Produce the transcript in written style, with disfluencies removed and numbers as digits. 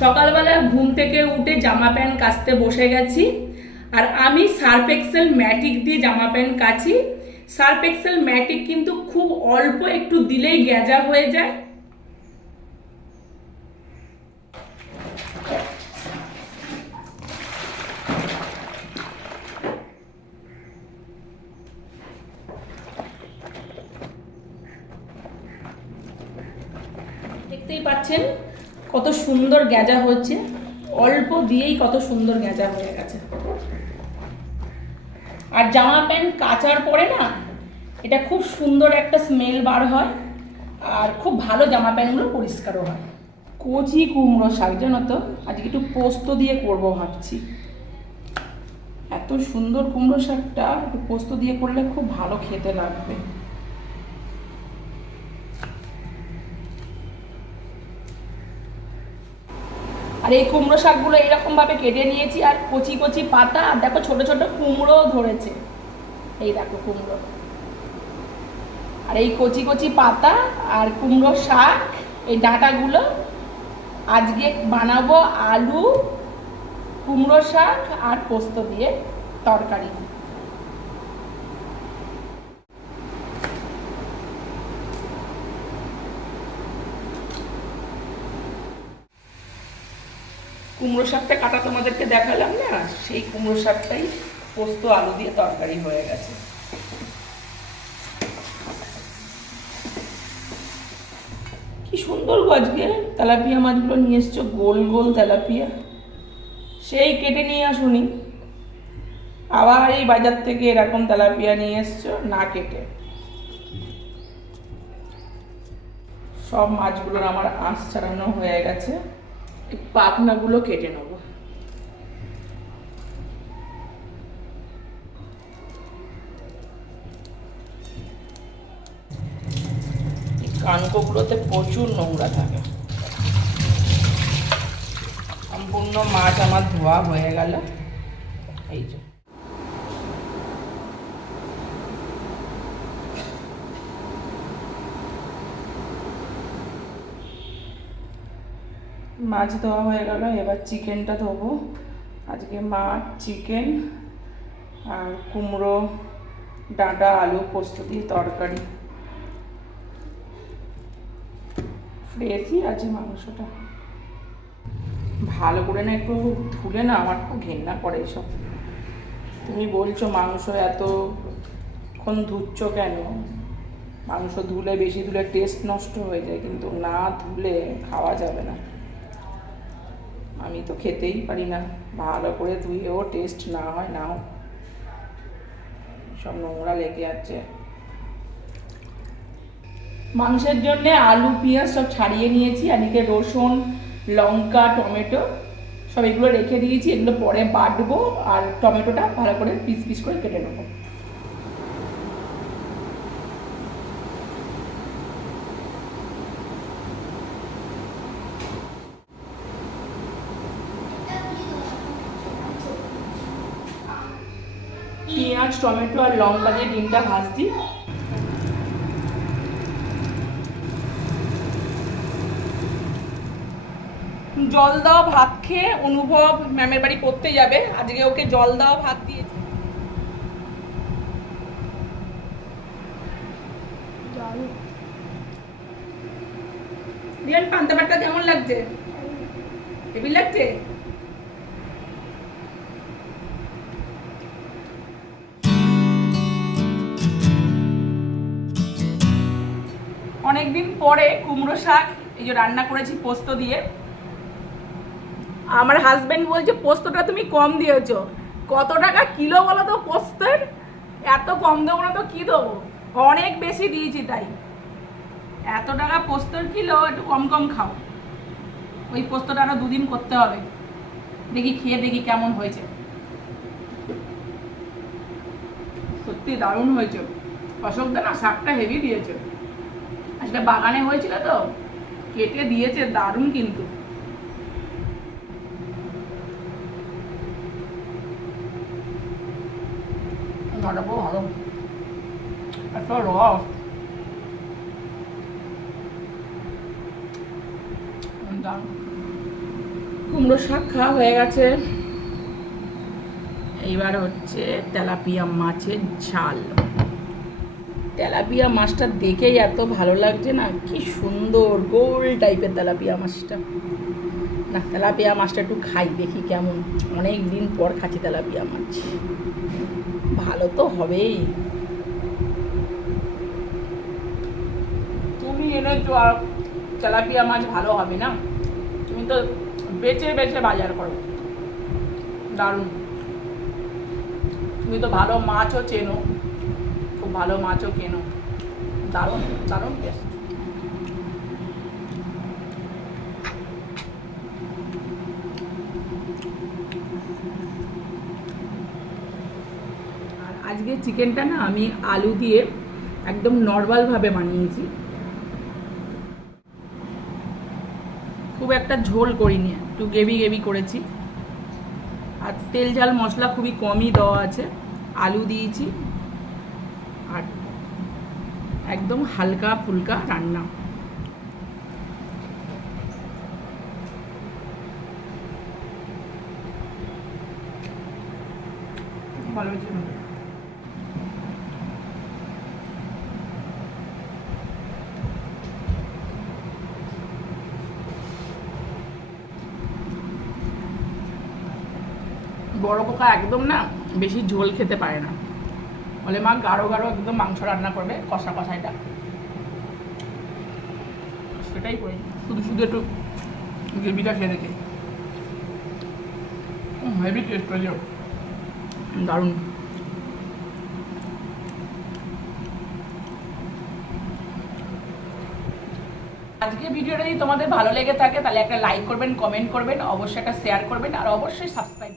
সকালবেলা ঘুম থেকে উঠে জামা প্যান্ট কাচতে বসে গেছি। আর আমি সার্ফ এক্সেল ম্যাটিক দিয়ে জামা প্যান্ট কাচি। সার্ফ এক্সেল ম্যাটিক কিন্তু খুব অল্প একটু দিলেই গ্যাজা হয়ে যায়। দেখতেই পাচ্ছেন কত সুন্দর গ্যাজা হচ্ছে, অল্প দিয়েই কত সুন্দর গ্যাজা হয়ে গেছে। আর জামা প্যান্ট কাচার পরে না এটা খুব সুন্দর একটা স্মেল বার হয়, আর খুব ভালো জামা প্যান্টগুলো পরিষ্কারও হয়। কচি কুমড়ো শাক জানো তো, আজকে একটু পোস্ত দিয়ে করব ভাবছি। এত সুন্দর কুমড়ো শাকটা একটু পোস্ত দিয়ে করলে খুব ভালো খেতে লাগবে। আর এই কুমড়ো শাকগুলো এরকম ভাবে কেটে নিয়েছি, আর কচি কচি পাতা, আর দেখো ছোট ছোট কুমড়ো ধরেছে, এই দেখো কুমড়ো। আর এই কচি কচি পাতা আর কুমড়ো শাক, এই ডাঁটাগুলো আজকে বানাবো আলু, কুমড়ো শাক আর পোস্ত দিয়ে তরকারি। কুমড়ো শাকটা কাটা তোমাদেরকে দেখালাম না, সেই কুমড়ো শাকটাই পোস্ত আলু দিয়ে তরকারি হয়ে গেছে। কি সুন্দর আজকে তেলাপিয়া মাছগুলো নিয়ে এসছো, গোল গোল তেলাপিয়া, সেই কেটে নিয়ে আসুনি, আবার এই বাজার থেকে এরকম তেলাপিয়া নিয়ে এসছো না কেটে। সব মাছগুলোর আমার আঁশ ছাড়ানো হয়ে গেছে, পাখনাগুলো কেটে নেবো। কানকোগুলোতে প্রচুর নোংরা থাকে। সম্পূর্ণ মাছ আমার ধোয়া হয়ে গেল। এই যে মাছ ধোয়া হয়ে গেল, এবার চিকেনটা ধোবো। আজকে মাছ, চিকেন আর কুমড়ো, ডাঁটা, আলু, পোস্ত দিয়ে তরকারি। ফ্রেশই আছে মাংসটা, ভালো করে না একটু ধুলে না আমার খুব ঘেন্না করে এসব। তুমি বলছো মাংস এতক্ষণ ধুচ্ছ কেন, মাংস ধুলে, বেশি ধুলে টেস্ট নষ্ট হয়ে যায়, কিন্তু না ধুলে খাওয়া যাবে না। আমি তো খেতেই পারি না, ভালো করে ধুয়েও টেস্ট না হয় নাও, সব নোংরা লেগে যাচ্ছে। মাংসের জন্য আলু, পেঁয়াজ সব ছাড়িয়ে নিয়েছি, আর এদিকে রসুন, লঙ্কা, টমেটো সব এগুলো রেখে দিয়েছি, এগুলো পরে বাটবো। আর টমেটোটা ভালো করে পিস পিস করে কেটে নেবো। পেঁয়াজ, টমেটো আর লঙ্কা দিয়ে ডিমটা ভাজছি। জল দাও ভাত খেয়ে অনুভব ম্যামের বাড়ি পড়তে যাবে, আজকে ওকে জল দাও ভাত দিয়েছি। রিয়ান, পান্তা ভাতটা কেমন লাগছে? হেভি লাগছে? অনেকদিন পরে কুমড়ো শাক এই যে রান্না করেছি পোস্ত দিয়ে। আমার হাজবেন্ড বলছে পোস্তটা তুমি কম দিয়েছো। কত টাকা কিলো বলো তো পোস্তের? এত কম দেবো না তো কি দেবো, অনেক বেশি দিয়েছি। তাই এত টাকা পোস্তর কিলো, একটু কম কম খাও। ওই পোস্তটা আরো 2 দিন করতে হবে, দেখি খেয়ে দেখি কেমন হয়েছে। সত্যি দারুণ হয়েছে। অশোকদা না শাকটা হেভি দিয়েছে, আজকে বাগানে হয়েছিল তো কেটে দিয়েছে, দারুণ কিন্তু। ভালো একটা রস, দারুণ। কুমড়ো শাক খাওয়া হয়ে গেছে। এইবার হচ্ছে তেলাপিয়া মাছের ঝাল। তেলাপিয়া মাছটা দেখেই এত ভালো লাগছে না, কি সুন্দর গোল টাইপের তেলাপিয়া মাছটা। না, তেলাপিয়া মাছটা একটু খাই, দেখি কেমন। অনেক দিন পর খাচ্ছি তেলাপিয়া মাছ, ভালো তো হবেই। তুমি এনেছো আর তেলাপিয়া মাছ ভালো হবে না? তুমি তো বেচে বেচে বাজার করো, দারুণ। তুমি তো ভালো মাছও চেনো, খুব ভালো মাছও কেনো, দারুণ দারুণ টেস্ট। আর আজকে চিকেনটা না আমি আলু দিয়ে একদম নর্মালভাবে বানিয়েছি, খুব একটা ঝোল করিনি, একটু গ্রেভি গ্রেভি করেছি। আর তেল ঝাল মশলা খুবই কমই দেওয়া আছে, আলু দিয়েছি, আর একদম হালকা ফুলকা রান্না। ভালো হয়েছে। বড় কোকা একদম না বেশি ঝোল খেতে পারে না, বলে মা গাঢ় গাঢ় একদম মাংস রান্না করবে, কষা কষাইটা, সেটাই করি। শুধু শুধু একটু গ্রেভিটা খেয়ে দেখি, হেভি টেস্ট হয়েছে, দারুণ। আজকে ভিডিওটা যদি তোমাদের ভালো লেগে থাকে তাহলে একটা লাইক করবেন, কমেন্ট করবেন, অবশ্যই একটা শেয়ার করবেন, আর অবশ্যই সাবস্ক্রাইব।